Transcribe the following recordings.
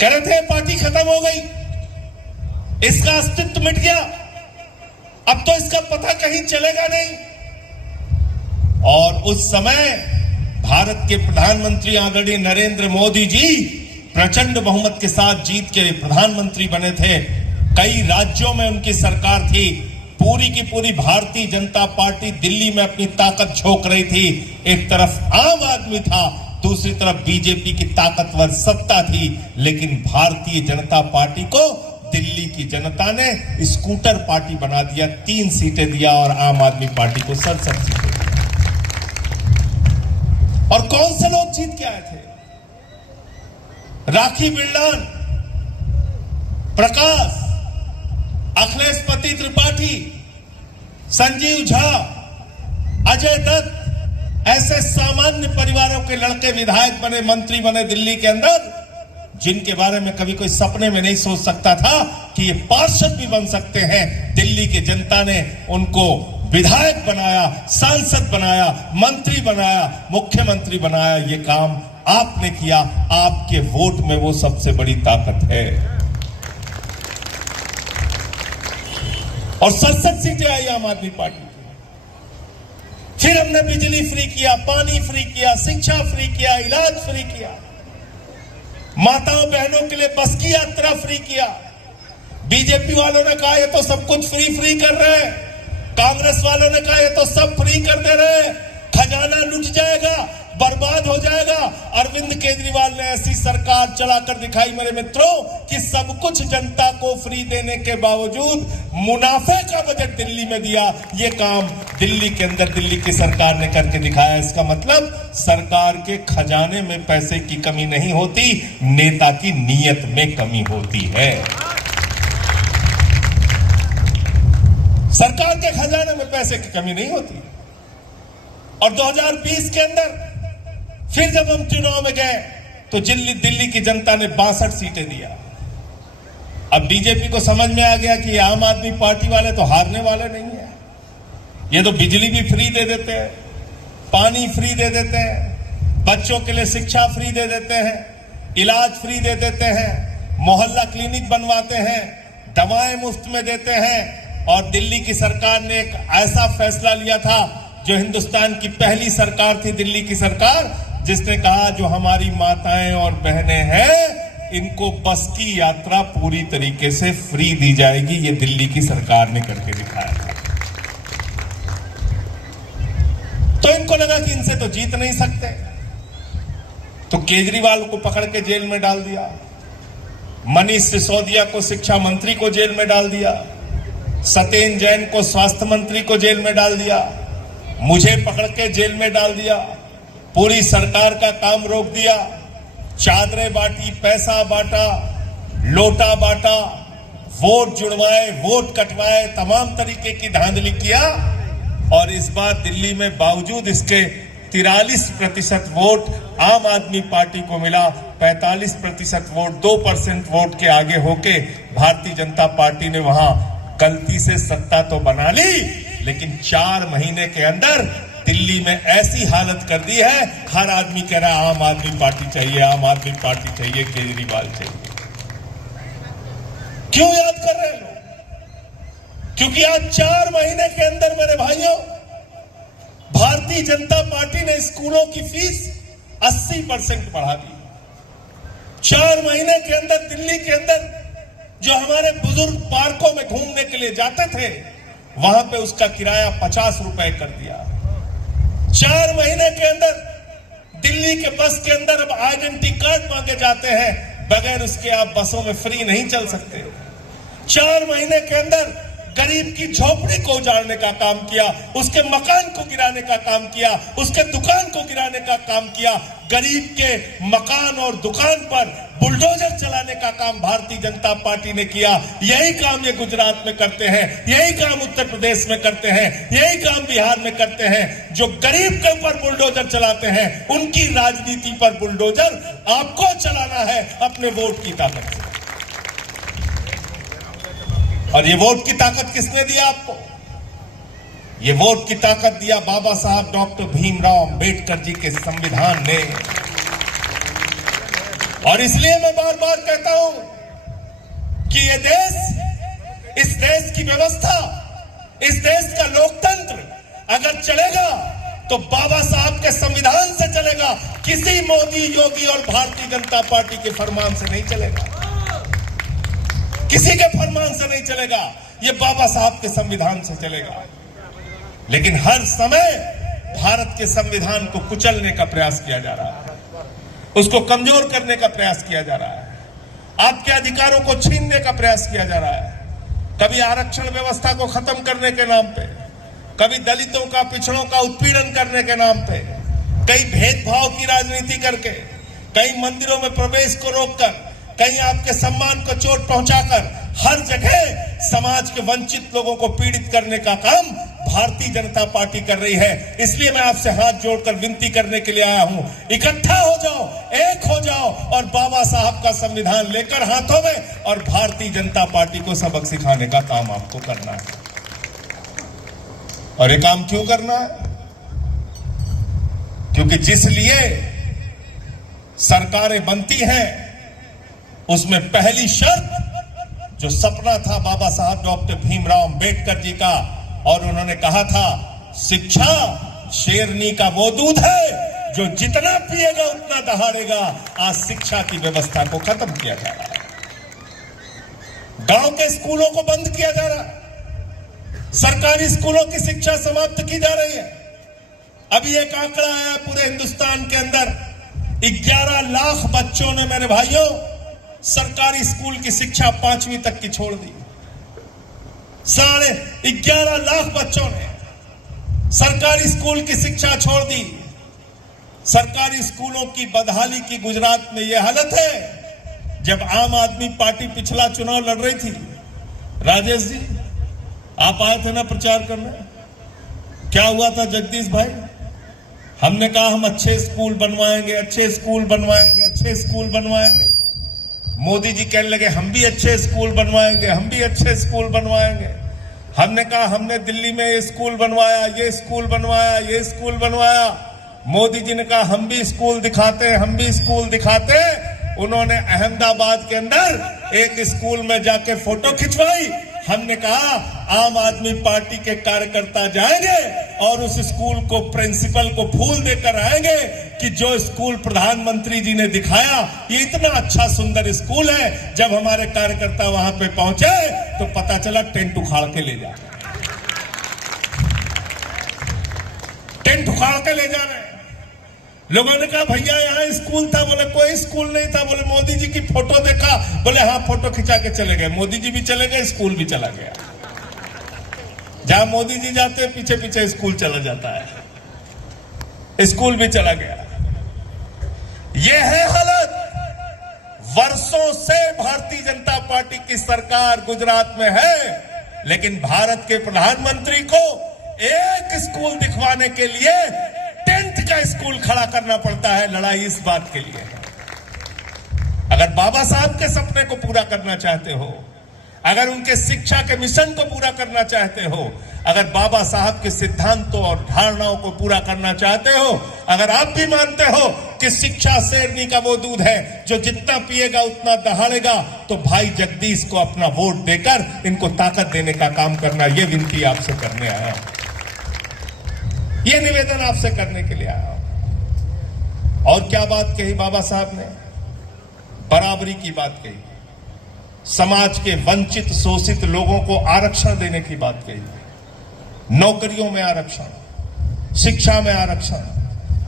कह रहे थे पार्टी खत्म हो गई, इसका अस्तित्व मिट गया, अब तो इसका पता कहीं चलेगा नहीं। और उस समय भारत के प्रधानमंत्री आदरणीय नरेंद्र मोदी जी प्रचंड बहुमत के साथ जीत के प्रधानमंत्री बने थे। कई राज्यों में उनकी सरकार थी। पूरी की पूरी भारतीय जनता पार्टी दिल्ली में अपनी ताकत झोंक रही थी। एक तरफ आम आदमी था, दूसरी तरफ बीजेपी की ताकतवर सत्ता थी। लेकिन भारतीय जनता पार्टी को दिल्ली की जनता ने स्कूटर पार्टी बना दिया, 3 सीटें दिया और आम आदमी पार्टी को 67 सीटें। और कौन से लोग जीत के आए थे? राखी बिरलान, प्रकाश, अखिलेश पति त्रिपाठी, संजीव झा, अजय दत्त, ऐसे सामान्य परिवारों के लड़के विधायक बने, मंत्री बने दिल्ली के अंदर, जिनके बारे में कभी कोई सपने में नहीं सोच सकता था कि ये पार्षद भी बन सकते हैं। दिल्ली की जनता ने उनको विधायक बनाया, सांसद बनाया, मंत्री बनाया, मुख्यमंत्री बनाया। ये काम आपने किया। आपके वोट में वो सबसे बड़ी ताकत है। और 67 सीटें आई आम आदमी पार्टी की। फिर हमने बिजली फ्री किया, पानी फ्री किया, शिक्षा फ्री किया, इलाज फ्री किया, माताओं बहनों के लिए बस की यात्रा फ्री किया। बीजेपी वालों ने कहा ये तो सब कुछ फ्री कर रहे हैं, कांग्रेस वालों ने कहा ये तो सब फ्री कर दे रहे हैं, खजाना लुट जाएगा, बर्बाद हो जाएगा। अरविंद केजरीवाल ने ऐसी सरकार चलाकर दिखाई मेरे मित्रों कि सब कुछ जनता को फ्री देने के बावजूद मुनाफे का बजट दिल्ली में दिया। ये काम दिल्ली के अंदर दिल्ली की सरकार ने करके दिखाया। इसका मतलब सरकार के खजाने में पैसे की कमी नहीं होती, नेता की नीयत में कमी होती है। सरकार के खजाने में पैसे की कमी नहीं होती। और 2020 के अंदर फिर जब हम चुनाव में गए तो दिल्ली की जनता ने 62 सीटें दिया। अब बीजेपी को समझ में आ गया कि आम आदमी पार्टी वाले तो हारने वाले नहीं है। ये तो बिजली भी फ्री दे देते हैं, पानी फ्री दे देते हैं, बच्चों के लिए शिक्षा फ्री दे देते हैं, इलाज फ्री दे देते हैं, मोहल्ला क्लिनिक बनवाते हैं, दवाएं मुफ्त में देते हैं। और दिल्ली की सरकार ने एक ऐसा फैसला लिया था, जो हिंदुस्तान की पहली सरकार थी, दिल्ली की सरकार, जिसने कहा जो हमारी माताएं और बहनें हैं इनको बस की यात्रा पूरी तरीके से फ्री दी जाएगी। ये दिल्ली की सरकार ने करके दिखाया था। तो इनको लगा कि इनसे तो जीत नहीं सकते, तो केजरीवाल को पकड़ के जेल में डाल दिया, मनीष सिसोदिया को शिक्षा मंत्री को जेल में डाल दिया, सत्येंद्र जैन को स्वास्थ्य मंत्री को जेल में डाल दिया, मुझे पकड़ के जेल में डाल दिया, पूरी सरकार का काम रोक दिया, चादरें बांटी, पैसा बांटा, लोटा बांटा, वोट जुड़वाए, वोट कटवाए, तमाम तरीके की धांधली किया। और इस बार दिल्ली में बावजूद इसके 43% वोट आम आदमी पार्टी को मिला, 45% वोट 2% वोट के आगे होके भारतीय जनता पार्टी ने वहां गलती से सत्ता तो बना ली, लेकिन 4 महीने के अंदर दिल्ली में ऐसी हालत कर दी है, हर आदमी कह रहा है आम आदमी पार्टी चाहिए, आम आदमी पार्टी चाहिए, केजरीवाल चाहिए। क्यों याद कर रहे हैं लोग? क्योंकि आज 4 महीने के अंदर मेरे भाइयों, भारतीय जनता पार्टी ने स्कूलों की फीस 80% बढ़ा दी। 4 महीने के अंदर दिल्ली के अंदर जो हमारे बुजुर्ग पार्कों में घूमने के लिए जाते थे, वहां पे उसका किराया 50 रुपए कर दिया। 4 महीने के अंदर दिल्ली के बस के अंदर अब आइडेंटिटी कार्ड मांगे जाते हैं, बगैर उसके आप बसों में फ्री नहीं चल सकते। 4 महीने के अंदर गरीब की झोपड़ी को उजाड़ने का काम किया, उसके मकान को गिराने का काम किया, उसके दुकान को गिराने का काम किया। गरीब के मकान और दुकान पर बुलडोजर चलाने का काम भारतीय जनता पार्टी ने किया। यही काम ये गुजरात में करते हैं, यही काम उत्तर प्रदेश में करते हैं, यही काम बिहार में करते हैं। जो गरीब के ऊपर बुलडोजर चलाते हैं, उनकी राजनीति पर बुलडोजर आपको चलाना है अपने वोट की ताकत से। और ये वोट की ताकत किसने दिया आपको? ये वोट की ताकत दिया बाबा साहब डॉक्टर भीमराव अंबेडकर जी के संविधान ने। और इसलिए मैं बार बार कहता हूं कि ये देश, इस देश की व्यवस्था, इस देश का लोकतंत्र अगर चलेगा तो बाबा साहब के संविधान से चलेगा, किसी मोदी, योगी और भारतीय जनता पार्टी के फरमान से नहीं चलेगा, किसी के फरमान से नहीं चलेगा, ये बाबा साहब के संविधान से चलेगा। लेकिन हर समय भारत के संविधान को कुचलने का प्रयास किया जा रहा है, उसको कमजोर करने का प्रयास किया जा रहा है, आपके अधिकारों को छीनने का प्रयास किया जा रहा है। कभी आरक्षण व्यवस्था को खत्म करने के नाम पे, कभी दलितों का, पिछड़ों का उत्पीड़न करने के नाम पे, कई भेदभाव की राजनीति करके, कई मंदिरों में प्रवेश को रोककर, कहीं आपके सम्मान को चोट पहुंचाकर, हर जगह समाज के वंचित लोगों को पीड़ित करने का काम भारतीय जनता पार्टी कर रही है। इसलिए मैं आपसे हाथ जोड़कर विनती करने के लिए आया हूं, इकट्ठा हो जाओ, एक हो जाओ और बाबा साहब का संविधान लेकर हाथों में और भारतीय जनता पार्टी को सबक सिखाने का काम आपको करना है। और ये काम क्यों करना है? क्योंकि जिस लिए सरकारें बनती हैं उसमें पहली शर्त, जो सपना था बाबा साहब डॉक्टर भीमराव अंबेडकर जी का, और उन्होंने कहा था शिक्षा शेरनी का वो दूध है जो जितना पिएगा उतना दहाड़ेगा। आज शिक्षा की व्यवस्था को खत्म किया जा रहा है, गांव के स्कूलों को बंद किया जा रहा है, सरकारी स्कूलों की शिक्षा समाप्त की जा रही है। अभी एक आंकड़ा आया पूरे हिंदुस्तान के अंदर 11 लाख बच्चों ने, मेरे भाइयों, सरकारी स्कूल की शिक्षा 5वीं तक की छोड़ दी। 11.5 लाख बच्चों ने सरकारी स्कूल की शिक्षा छोड़ दी। सरकारी स्कूलों की बदहाली की गुजरात में यह हालत है। जब आम आदमी पार्टी पिछला चुनाव लड़ रही थी, राजेश जी आप आए थे ना प्रचार करने, क्या हुआ था जगदीश भाई? हमने कहा हम अच्छे स्कूल बनवाएंगे, अच्छे स्कूल बनवाएंगे, अच्छे स्कूल बनवाएंगे। मोदी जी कहने लगे हम भी अच्छे स्कूल बनवाएंगे, हम भी अच्छे स्कूल बनवाएंगे। हमने कहा हमने दिल्ली में ये स्कूल बनवाया, ये स्कूल बनवाया, ये स्कूल बनवाया। मोदी जी ने कहा हम भी स्कूल दिखाते हैं, हम भी स्कूल दिखाते हैं। उन्होंने अहमदाबाद के अंदर एक स्कूल में जाके फोटो खिंचवाई। हमने कहा आम आदमी पार्टी के कार्यकर्ता जाएंगे और उस स्कूल को, प्रिंसिपल को फूल देकर आएंगे कि जो स्कूल प्रधानमंत्री जी ने दिखाया ये इतना अच्छा सुंदर स्कूल है। जब हमारे कार्यकर्ता वहां पे पहुंचे तो पता चला टेंट उखाड़ के ले जा रहे, टेंट उखाड़ के ले जा रहे हैं। लोगों ने कहा भैया यहाँ स्कूल था, बोले कोई स्कूल नहीं था। बोले मोदी जी की फोटो देखा, बोले हाँ फोटो खिंचा के चले गए। मोदी जी भी चले गए, स्कूल भी चला गया। जहां मोदी जी जाते हैं पीछे पीछे स्कूल चला जाता है, स्कूल भी चला गया। यह है हालत। वर्षों से भारतीय जनता पार्टी की सरकार गुजरात में है, लेकिन भारत के प्रधानमंत्री को एक स्कूल दिखवाने के लिए 10th का स्कूल खड़ा करना पड़ता है। लड़ाई इस बात के लिए है, अगर बाबा साहब के सपने को पूरा करना चाहते हो, अगर उनके शिक्षा के मिशन को पूरा करना चाहते हो, अगर बाबा साहब के सिद्धांतों और धारणाओं को पूरा करना चाहते हो, अगर आप भी मानते हो कि शिक्षा शेरनी का वो दूध है जो जितना पिएगा उतना दहाड़ेगा, तो भाई जगदीश को अपना वोट देकर इनको ताकत देने का काम करना। ये विनती आपसे करने आया हूं, ये निवेदन आपसे करने के लिए आया हूं। और क्या बात कही बाबा साहब ने? बराबरी की बात कही, समाज के वंचित शोषित लोगों को आरक्षण देने की बात कही, नौकरियों में आरक्षण, शिक्षा में आरक्षण।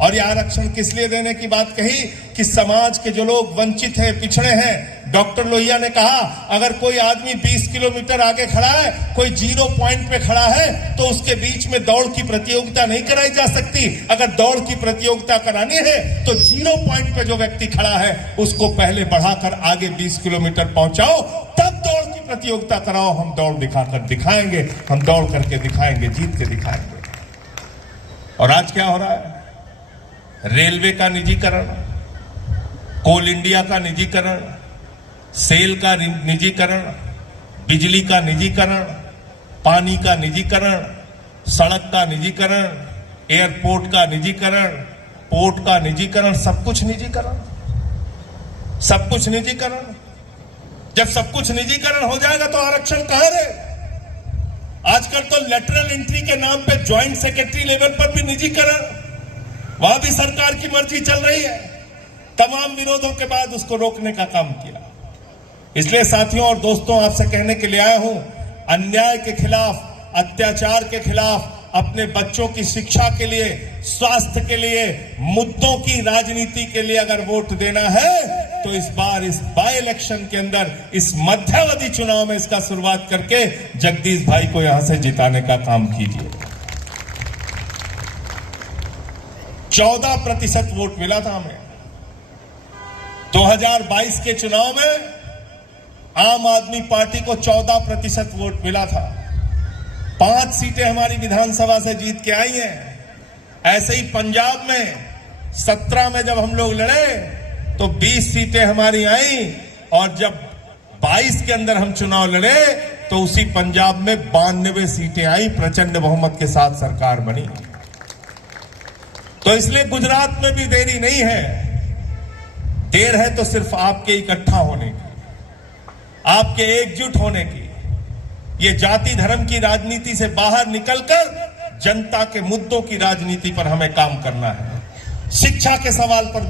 और ये आरक्षण किस लिए देने की बात कही? कि समाज के जो लोग वंचित हैं, पिछड़े हैं। डॉक्टर लोहिया ने कहा अगर कोई आदमी 20 किलोमीटर आगे खड़ा है, कोई 0 पॉइंट पे खड़ा है, तो उसके बीच में दौड़ की प्रतियोगिता नहीं कराई जा सकती। अगर दौड़ की प्रतियोगिता करानी है तो 0 पॉइंट पे जो व्यक्ति खड़ा है उसको पहले बढ़ाकर आगे 20 किलोमीटर पहुंचाओ, तब दौड़ की प्रतियोगिता कराओ। हम दौड़ दिखाकर दिखाएंगे, हम दौड़ करके दिखाएंगे, जीत के दिखाएंगे। और आज क्या हो रहा है? रेलवे का निजीकरण, कोल इंडिया का निजीकरण, सेल का निजीकरण, बिजली का निजीकरण, पानी का निजीकरण, सड़क का निजीकरण, एयरपोर्ट का निजीकरण, पोर्ट का निजीकरण, सब कुछ निजीकरण। सब कुछ निजीकरण। जब सब कुछ निजीकरण हो जाएगा तो आरक्षण कहां रहे? आजकल तो लेटरल एंट्री के नाम पे ज्वाइंट सेक्रेटरी लेवल पर भी निजीकरण, वहां भी सरकार की मर्जी चल रही है। तमाम विरोधों के बाद उसको रोकने का काम किया। इसलिए साथियों और दोस्तों, आपसे कहने के लिए आया हूं, अन्याय के खिलाफ, अत्याचार के खिलाफ, अपने बच्चों की शिक्षा के लिए, स्वास्थ्य के लिए, मुद्दों की राजनीति के लिए अगर वोट देना है तो इस बार इस बाय इलेक्शन के अंदर, इस मध्यावधि चुनाव में इसका शुरुआत करके जगदीश भाई को यहां से जिताने का काम कीजिए। 14% वोट मिला था हमें 2022 के चुनाव में। आम आदमी पार्टी को 14% वोट मिला था। 5 सीटें हमारी विधानसभा से जीत के आई हैं। ऐसे ही पंजाब में 17 में जब हम लोग लड़े तो 20 सीटें हमारी आई, और जब 22 के अंदर हम चुनाव लड़े तो उसी पंजाब में 92 सीटें आई, प्रचंड बहुमत के साथ सरकार बनी। तो इसलिए गुजरात में भी देरी नहीं है। देर है तो सिर्फ आपके इकट्ठा होने की, आपके एकजुट होने की। ये जाति धर्म की राजनीति से बाहर निकलकर जनता के मुद्दों की राजनीति पर हमें काम करना है। शिक्षा के सवाल पर